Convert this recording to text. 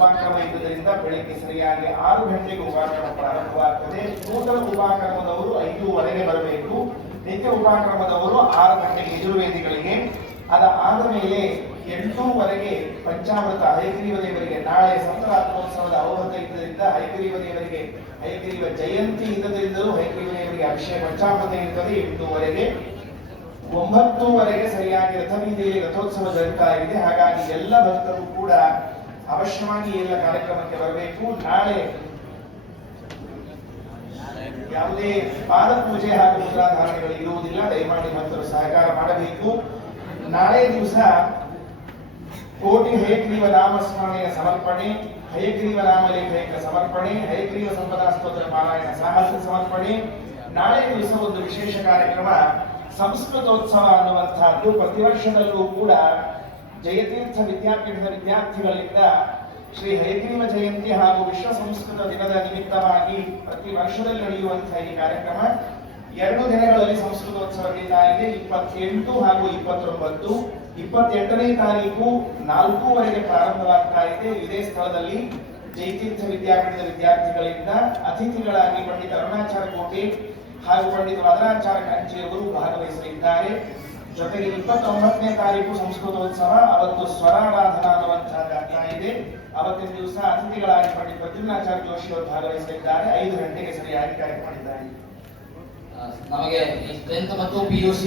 ಉಪಕ್ರಮ ಇದ್ದುದರಿಂದ ಬೆಳಗ್ಗೆ ಸರಿಯಾಗಿ 6 ಗಂಟೆಗೆ ಉಪಕ್ರಮ ಪ್ರಾರಂಭವಾಗ್ತದೆ. ನೂತನ ಉಪಕ್ರಮದವರು 5:15 ಬರಬೇಕು. ನಿತ್ಯ ಉಪಕ್ರಮದವರು 6 ಗಂಟೆಗೆ ಯಜುರ್ವೇದಿಗಳಿಗೆ. ಅದಾದ ಮೇಲೆ 8:15 ಪಂಚಾಮೃತ ಹಯಗ್ರೀವ ದೇವರಿಗೆ. ನಾಳೆ ಸಂತರಾತ್ಮೋತ್ಸವದ ಅವಭೃತ ಇದ್ದರಿಂದ ಹಯಗ್ರೀವ ದೇವರಿಗೆ ಹಯಗ್ರೀವ ಜಯಂತಿ ಇದ್ದರಿಂದಲೂ ಹಯಗ್ರೀವ ದೇವರಿಗೆ ಅಭಿಷೇಕ ಪಂಚಾಮೃತ ಇರ್ತದೆ. 8:15 9:00 ಸರಿಯಾಗಿ ರಥಬೀದಿಯಲ್ಲಿ ರಥೋತ್ಸವ ಜರುಗ್ತಾ ಇದೆ. ಹಾಗಾಗಿ ಎಲ್ಲ ಭಕ್ತರು ಕೂಡ ಅವಶ್ಯವಾಗಿ ಎಲ್ಲ ಕಾರ್ಯಕ್ರಮಕ್ಕೆ ಬರಬೇಕು. ನಾಳೆ ಯಾವುದೇ ಪಾದ ಪೂಜೆ ಹಾಗೂ ಮುದ್ರಾಧಾರಣೆಗಳು ಇರುವುದಿಲ್ಲ. ದಯಮಾಡಿ ಭಕ್ತರು ಸಹಕಾರ ಮಾಡಬೇಕು. ನಾಳೆ ದಿವಸ ಕೋಟಿ ಹಯಗ್ರೀವ ನಾಮ ಸ್ಮರಣೆಯ ಸಮರ್ಪಣೆ, ಹಯಗ್ರೀವ ನಾಮ ಲೇಖಕ ಸಮರ್ಪಣೆ, ಹಯಗ್ರೀವ ಸಂಪದಾ ಸ್ತೋತ್ರ ಪಾರಾಯಣ ಸಾಹಸ ಸಮರ್ಪಣೆ. ನಾಳೆ ದಿವಸ ಒಂದು ವಿಶೇಷ ಕಾರ್ಯಕ್ರಮ ಸಂಸ್ಕೃತೋತ್ಸವ ಅನ್ನುವಂತಹದ್ದು. ಪ್ರತಿ ವರ್ಷದಲ್ಲೂ ಕೂಡ ಜಯತೀರ್ಥ ವಿದ್ಯಾಪೀಠದ ವಿದ್ಯಾರ್ಥಿಗಳಿಂದ ಶ್ರೀ ಹಯಗ್ರೀವ ಜಯಂತಿ ಹಾಗೂ ವಿಶ್ವ ಸಂಸ್ಕೃತ ದಿನದ ನಿಮಿತ್ತವಾಗಿ ಪ್ರತಿ ವರ್ಷದಲ್ಲಿ ನಡೆಯುವಂತಹ ಈ ಕಾರ್ಯಕ್ರಮ 2 ದಿನಗಳಲ್ಲಿ ಸಂಸ್ಕೃತೋತ್ಸವ ನಡೀತಾ ಇದೆ. 28 ಹಾಗೂ 29. 28ನೇ ತಾರೀಕು 4:00 ಪ್ರಾರಂಭವಾಗ್ತಾ ಇದೆ. ಇದೇ ಸ್ಥಳದಲ್ಲಿ ಜಯತೀರ್ಥ ವಿದ್ಯಾಪೀಠದ ವಿದ್ಯಾರ್ಥಿಗಳಿಂದ ಅತಿಥಿಗಳಾಗಿ ಪಂಡಿತ ಅರುಣಾಚಾರ ಕೋಟೆ ಹಾಗೂ ಪಂಡಿತ ವದನಾಚಾರ ಕಂಚಿಯವರು ಭಾಗವಹಿಸಲಿದ್ದಾರೆ. ಜೊತೆಗೆ 29ನೇ ತಾರೀಕು ಸಂಸ್ಕೃತೋತ್ಸವ. ಅವತ್ತು ಸ್ವರಾರಾಧನಾ ಅನ್ನುವಂತಹದ್ದಾಗ್ತಾ ಇದೆ. ಅವತ್ತಿನ ದಿವಸ ಅತಿಥಿಗಳಾಗಿ ಪಂಡಿತ ಪ್ರದ್ಯುಮ್ನಾಚಾರ್ಯ ಜೋಶಿ ಅವರು ಭಾಗವಹಿಸಲಿದ್ದಾರೆ. 5 ಗಂಟೆಗೆ ಸರಿಯಾಗಿ ಕಾರ್ಯಕ್ರಮ ಮಾಡಿದ್ದಾರೆ. ನಮಗೆ 10th ಮತ್ತು PUC